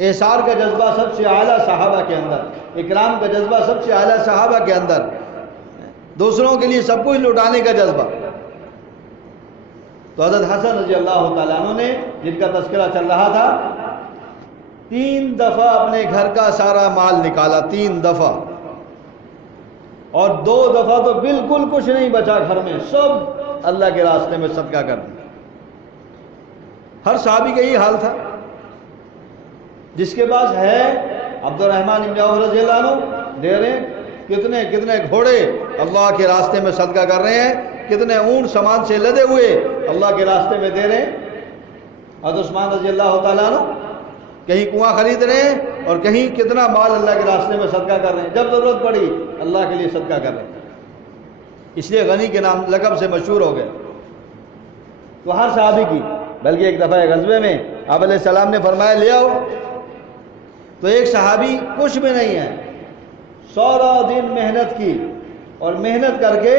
احسار کا جذبہ سب سے اعلیٰ صحابہ کے اندر، اکرام کا جذبہ سب سے اعلیٰ صحابہ کے اندر، دوسروں کے لیے سب کچھ لٹانے کا جذبہ۔ تو حضرت حسن رضی اللہ تعالیٰ عنہ نے، جن کا تذکرہ چل رہا تھا، 3 دفعہ اپنے گھر کا سارا مال نکالا، 3 دفعہ، اور 2 دفعہ تو بالکل کچھ نہیں بچا گھر میں، سب اللہ کے راستے میں صدقہ کر دیا۔ ہر صحابی کا یہی حال تھا۔ جس کے پاس ہے، عبد الرحمن بن عوف رضی اللہ عنہ دے رہے ہیں، کتنے گھوڑے اللہ کے راستے میں صدقہ کر رہے ہیں، کتنے اونٹ سامان سے لدے ہوئے اللہ کے راستے میں دے رہے ہیں۔ حضرت عثمان رضی اللہ تعالیٰ عنہ کہیں کنواں خرید رہے ہیں اور کہیں کتنا مال اللہ کے راستے میں صدقہ کر رہے ہیں، جب ضرورت پڑی اللہ کے لیے صدقہ کر رہے ہیں، اس لیے غنی کے نام لقب سے مشہور ہو گئے۔ تو ہر صحابی کی، بلکہ ایک دفعہ غزوے میں آپ علیہ السلام نے فرمایا لے آؤ، تو ایک صحابی کچھ بھی نہیں ہے، سارا دن محنت کی اور محنت کر کے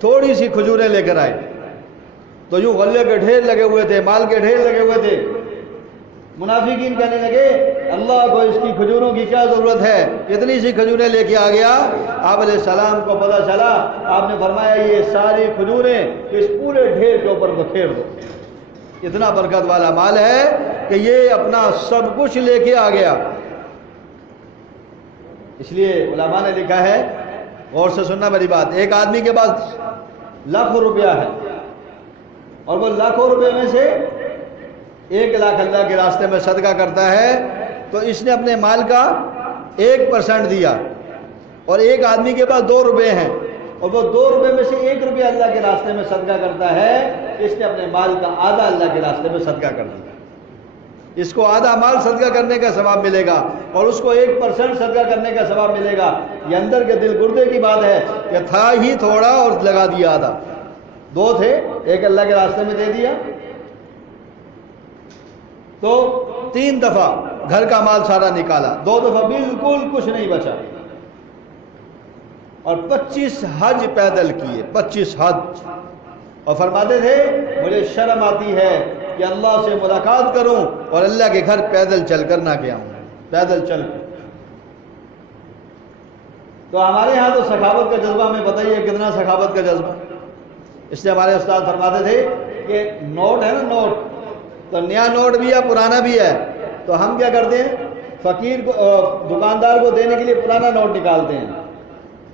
تھوڑی سی کھجوریں لے کر آئے، تو یوں غلے کے ڈھیر لگے ہوئے تھے، مال کے ڈھیر لگے ہوئے تھے۔ منافقین کہنے لگے اللہ کو اس کی کھجوروں کی کیا ضرورت ہے، اتنی سی کھجوریں لے کے آ گیا۔ آپ علیہ السلام کو پتہ چلا، آپ نے فرمایا یہ ساری کھجوریں اس پورے ڈھیر کے اوپر بکھیر دو، اتنا برکت والا مال ہے کہ یہ اپنا سب کچھ لے کے آ گیا۔ اس لیے علماء نے لکھا ہے، غور سے سننا میری بات، ایک آدمی کے پاس لاکھوں روپیہ ہے اور وہ لاکھوں روپے میں سے 1 لاکھ اللہ کے راستے میں صدقہ کرتا ہے، تو اس نے اپنے مال کا 1% دیا، اور ایک آدمی کے پاس 2 روپے ہیں اور وہ 2 روپے میں سے 1 روپیہ اللہ کے راستے میں صدقہ کرتا ہے، اس نے اپنے مال کا آدھا اللہ کے راستے میں صدقہ کر دیا۔ اس کو آدھا مال صدقہ کرنے کا ثواب ملے گا اور اس کو 1% صدقہ کرنے کا ثواب ملے گا۔ یہ اندر کے دل گردے کی بات ہے کہ تھا ہی تھوڑا اور لگا دیا آدھا، 2 تھے، 1 اللہ کے راستے میں دے دیا، تو 3 دفعہ گھر کا مال سارا نکالا، 2 دفعہ بالکل کچھ نہیں بچا، اور 25 حج پیدل کیے، 25 حج، اور فرماتے تھے مجھے شرم آتی ہے کہ اللہ سے ملاقات کروں اور اللہ کے گھر پیدل چل کر نہ گیا ہوں، پیدل چل کر۔ تو ہمارے ہاں تو سخاوت کا جذبہ، ہمیں بتائیے کتنا سخاوت کا جذبہ۔ اس لیے ہمارے استاد فرماتے تھے کہ نوٹ ہے نا، نوٹ تو نیا نوٹ بھی ہے پرانا بھی ہے، تو ہم کیا کرتے ہیں، فقیر کو، دکاندار کو دینے کے لیے پرانا نوٹ نکالتے ہیں،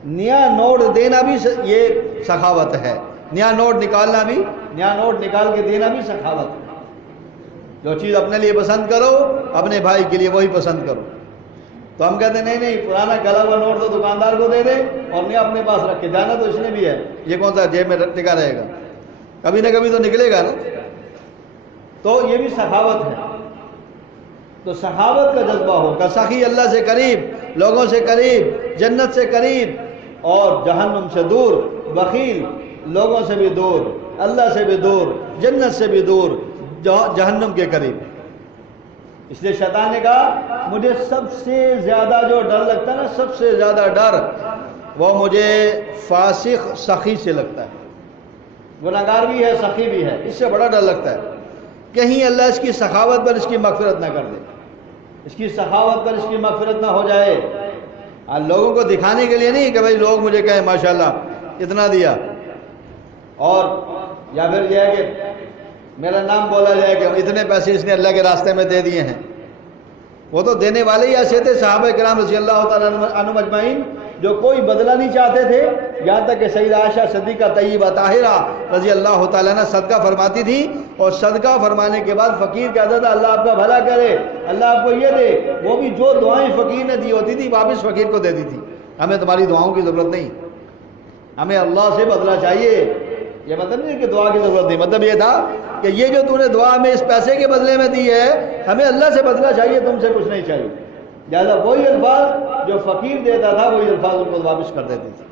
نیا نوٹ دینا بھی یہ سخاوت ہے، نیا نوٹ نکالنا بھی، نیا نوٹ نکال کے دینا بھی سخاوت ہے۔ جو چیز اپنے لیے پسند کرو اپنے بھائی کے لیے وہی پسند کرو۔ تو ہم کہتے ہیں نہیں پرانا گلا ہوا نوٹ تو دکاندار کو دے دے اور نیا اپنے پاس رکھے، جانا تو اس نے بھی ہے، یہ کون سا جیب میں ٹکا رہے گا، کبھی نہ کبھی تو نکلے گا نا۔ تو یہ بھی سخاوت ہے۔ تو سخاوت کا جذبہ ہو، کہ سخی اللہ سے قریب، لوگوں سے قریب، جنت سے قریب اور جہنم سے دور، بخیل لوگوں سے بھی دور، اللہ سے بھی دور، جنت سے بھی دور، جہنم کے قریب۔ اس لیے شیطان نے کہا مجھے سب سے زیادہ جو ڈر لگتا ہے نا، سب سے زیادہ ڈر وہ مجھے فاسق سخی سے لگتا ہے، گناہگار بھی ہے سخی بھی ہے، اس سے بڑا ڈر لگتا ہے، کہیں اللہ اس کی سخاوت پر اس کی مغفرت نہ کر دے، اس کی سخاوت پر اس کی مغفرت نہ ہو جائے۔ لوگوں کو دکھانے کے لیے نہیں کہ بھائی لوگ مجھے کہیں ماشاءاللہ اتنا دیا، اور یا پھر یہ ہے کہ میرا نام بولا جائے کہ اتنے پیسے اس نے اللہ کے راستے میں دے دیے ہیں۔ وہ تو دینے والے ہی ایسے تھے صحابہ کرام رضی اللہ تعالیٰ عنہم اجمعین، جو کوئی بدلہ نہیں چاہتے تھے، یہاں تک کہ سیدہ عائشہ صدیقہ طیبہ طاہرہ رضی اللہ تعالیٰ عنہ صدقہ فرماتی تھی، اور صدقہ فرمانے کے بعد فقیر کہتا تھا اللہ آپ کا بھلا کرے، اللہ آپ کو یہ دے، وہ بھی جو دعائیں فقیر نے دی ہوتی تھی واپس فقیر کو دے دی تھی۔ ہمیں تمہاری دعاؤں کی ضرورت نہیں، ہمیں اللہ سے بدلہ چاہیے۔ یہ مطلب نہیں کہ دعا کی ضرورت نہیں، مطلب یہ تھا کہ یہ جو تم نے دعا ہمیں اس پیسے کے بدلے میں دی ہے، ہمیں اللہ سے بدلہ چاہیے، تم سے کچھ نہیں چاہیے۔ لہٰذا وہی الفاظ جو فقیر دیتا تھا وہی الفاظ ان کو واپس کر دیتی تھی،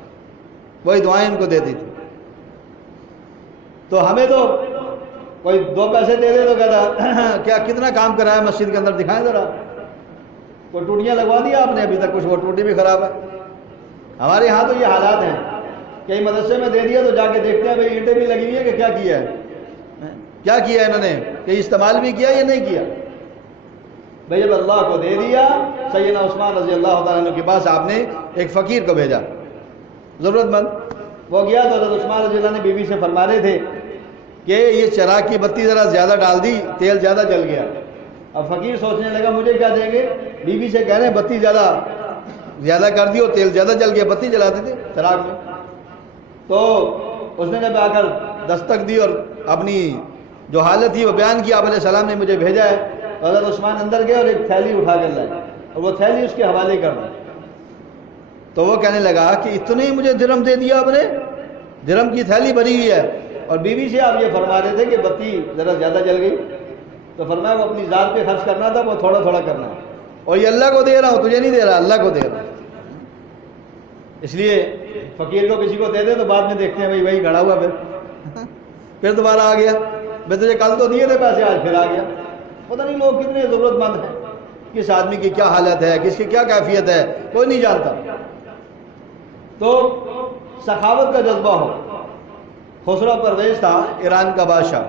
وہی دعائیں ان کو دیتی تھی۔ تو ہمیں تو کوئی 2 پیسے دے دے تو کہتا کیا کتنا کام کرایا مسجد کے اندر، دکھائیں ذرا، کوئی ٹوٹیاں لگوا دیا آپ نے ابھی تک، کچھ وہ ٹوٹی بھی خراب ہے۔ ہمارے ہاں تو یہ حالات ہیں، کئی مدرسے میں دے دیا تو جا کے دیکھتے ہیں بھائی اینٹیں بھی لگی ہوئی ہیں کہ کیا کیا ہے، کیا کیا ہے انہوں نے، کہ استعمال بھی کیا یا نہیں کیا۔ بھئی جب اللہ کو دے دیا، سیدنا عثمان رضی اللہ تعالیٰ عنہ کے پاس آپ نے ایک فقیر کو بھیجا، ضرورت مند. وہ گیا تو حضرت عثمان رضی اللہ نے بیوی سے فرما رہے تھے کہ یہ چراغ کی بتی ذرا زیادہ ڈال دی، تیل زیادہ جل گیا. اب فقیر سوچنے لگا مجھے کیا دیں گے، بیوی سے کہہ رہے ہیں بتی زیادہ کر دی اور تیل زیادہ جل گیا. بتی جلاتے تھے چراغ میں. تو اس نے جب آ کر دستک دی اور اپنی جو حالت تھی وہ بیان کی، آپ علیہ السلام نے مجھے بھیجا ہے. تو حضرت عثمان اندر گئے اور ایک تھیلی اٹھا کر لائے اور وہ تھیلی اس کے حوالے کر دی. تو وہ کہنے لگا کہ اتنے ہی مجھے درہم دے دیا آپ نے، درہم کی تھیلی بھری ہوئی ہے. اور بیوی سے آپ یہ فرما رہے تھے کہ بتی ذرا زیادہ جل گئی. تو فرمایا وہ اپنی ذات پہ خرچ کرنا تھا، وہ تھوڑا تھوڑا کرنا ہے، اور یہ اللہ کو دے رہا ہوں، تجھے نہیں دے رہا، اللہ کو دے رہا ہوں. اس لیے فقیر کو کسی کو دے دے تو بعد میں دیکھتے ہیں بھائی وہی گھڑا ہوا پھر دوبارہ آ گیا، میں تجھے کل تو دیے تھے پیسے، آج پھر آ گیا. پتہ نہیں لوگ کتنے ضرورت مند ہیں، کس آدمی کی کیا حالت ہے، کس کی کیا کیفیت ہے، کوئی نہیں جانتا. تو سخاوت کا جذبہ ہو. خسرو پرویز تھا ایران کا بادشاہ،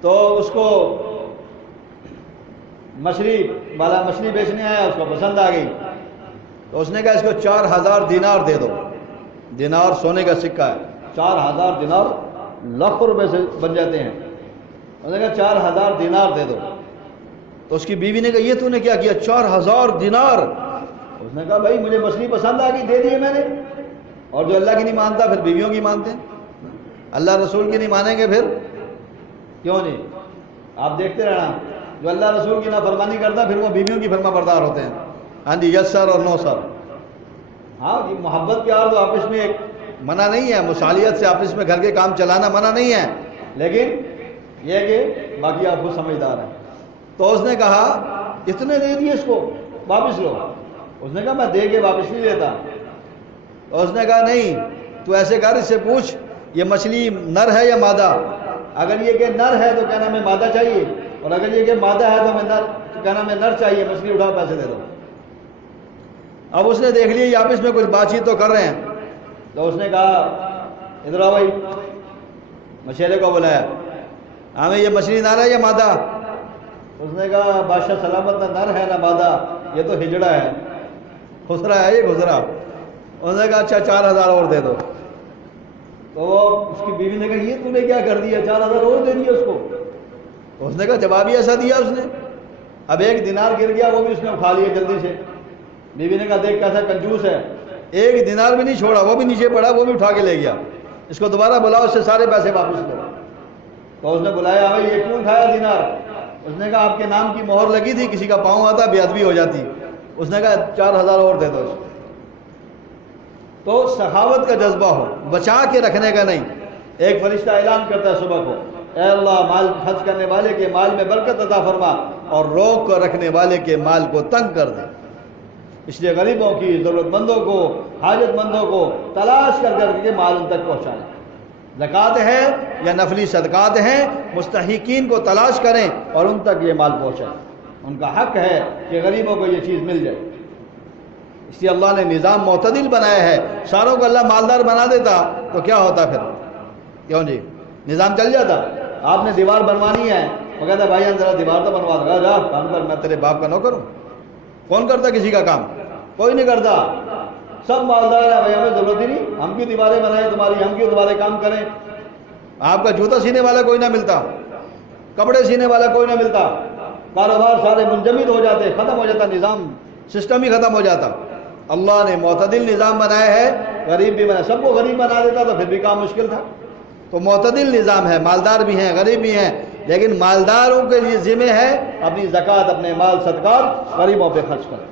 تو اس کو مچھلی والا مچھلی بیچنے آیا، اس کو پسند آ گئی. تو اس نے کہا اس کو 4000 دینار دے دو. دینار سونے کا سکہ ہے، 4000 دینار لاکھوں روپے سے بن جاتے ہیں. اس نے کہا 4000 دینار دے دو. تو اس کی بیوی نے کہا یہ تو نے کیا کیا، 4000 دینار. اس نے کہا بھائی مجھے مچھلی پسند آ گئی، دے دیے میں نے. اور جو اللہ کی نہیں مانتا پھر بیویوں کی مانتے ہیں، اللہ رسول کی نہیں مانیں گے پھر کیوں نہیں. آپ دیکھتے رہنا، جو اللہ رسول کی نافرمانی کرتا پھر وہ بیویوں کی فرما بردار ہوتے ہیں. ہاں جی، یس سر اور نو سر. ہاں یہ محبت پیار تو آپس میں ایک منع نہیں ہے، مصالحت سے آپس میں گھر کے کام چلانا منع نہیں ہے، لیکن یہ کہ باقی آپ کو سمجھدار ہیں. تو اس نے کہا اتنے دے دیے اس کو، واپس لو. اس نے کہا میں دے کے واپس نہیں لیتا. تو اس نے کہا نہیں، تو ایسے کر، اس سے پوچھ یہ مچھلی نر ہے یا مادہ. اگر یہ کہ نر ہے تو کہنا ہمیں مادہ چاہیے، اور اگر یہ کہ مادہ ہے تو ہمیں کہنا ہمیں نر چاہیے. مچھلی اٹھاؤ، پیسے دے دو. اب اس نے دیکھ لیا یہ آپس میں کچھ بات چیت تو کر رہے ہیں. تو اس نے کہا ادھر آؤ بھائی. مچھیرے کو بلایا، ہمیں یہ مچھلی نر ہے یا مادہ. اس نے کہا بادشاہ سلامت، نہ نر ہے نہ مادہ، یہ تو ہجڑا ہے، خسرا ہے یہ خسرا. اس نے کہا اچھا 4000 اور دے دو. تو وہ اس کی بیوی نے کہا یہ تو نے کیا کر دیا، 4000 اور دے دیا اس کو. تو اس نے کہا جواب ہی ایسا دیا اس نے. اب 1 دینار گر گیا، وہ بھی اس نے اٹھا لیا جلدی سے. بیوی نے کہا دیکھ کیسا کنجوس ہے، 1 دینار بھی نہیں چھوڑا، وہ بھی نیچے پڑا، وہ بھی اٹھا کے لے گیا. اس کو دوبارہ بلاؤ، اس سے سارے پیسے واپس لو. تو اس نے بلایا بھائی یہ کیوں کھایا دینار. اس نے کہا آپ کے نام کی مہر لگی تھی، کسی کا پاؤں آتا بے ادبی ہو جاتی. اس نے کہا 4000 اور دے دو اس کو. تو سخاوت کا جذبہ ہو، بچا کے رکھنے کا نہیں. ایک فرشتہ اعلان کرتا ہے صبح کو، اے اللہ مال خرچ کرنے والے کے مال میں برکت عطا فرما، اور روک کر رکھنے والے کے مال کو تنگ کر دے. اس لیے غریبوں کی، ضرورت مندوں کو، حاجت مندوں کو تلاش کر کے مال ان تک پہنچائیں. زکوٰۃ ہے یا نفلی صدقات ہیں، مستحقین کو تلاش کریں اور ان تک یہ مال پہنچائیں. ان کا حق ہے کہ غریبوں کو یہ چیز مل جائے. اس لیے اللہ نے نظام معتدل بنایا ہے. ساروں کو اللہ مالدار بنا دیتا تو کیا ہوتا پھر، کیوں جی نظام چل جاتا. آپ نے دیوار بنوانی ہے، وہ کہتا ہے بھائی ذرا دیوار تو بنوا دے. جا کام کر، میں تیرے باپ کا نوکر ہوں. کون کرتا کسی کا کام؟ کوئی نہیں کرتا. سب مالدار ہیں، بھائی ہمیں ضرورت ہی نہیں، ہم کیوں دیواریں بنائیں تمہاری، ہم کیوں تمہارے کام کریں. آپ کا جوتا سینے والا کوئی نہ ملتا، کپڑے سینے والا کوئی نہ ملتا، کاروبار سارے منجمد ہو جاتے، ختم ہو جاتا، نظام سسٹم ہی ختم ہو جاتا. اللہ نے معتدل نظام بنایا ہے. غریب بھی بنا، سب کو غریب بنا دیتا تو پھر بھی کام مشکل تھا. تو معتدل نظام ہے، مالدار بھی ہیں غریب بھی ہیں، لیکن مالداروں کے لیے ذمہ ہے اپنی زکوٰۃ، اپنے مال صدقات غریبوں پہ خرچ کریں.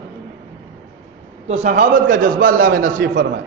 تو سخاوت کا جذبہ اللہ میں نصیب فرمائے.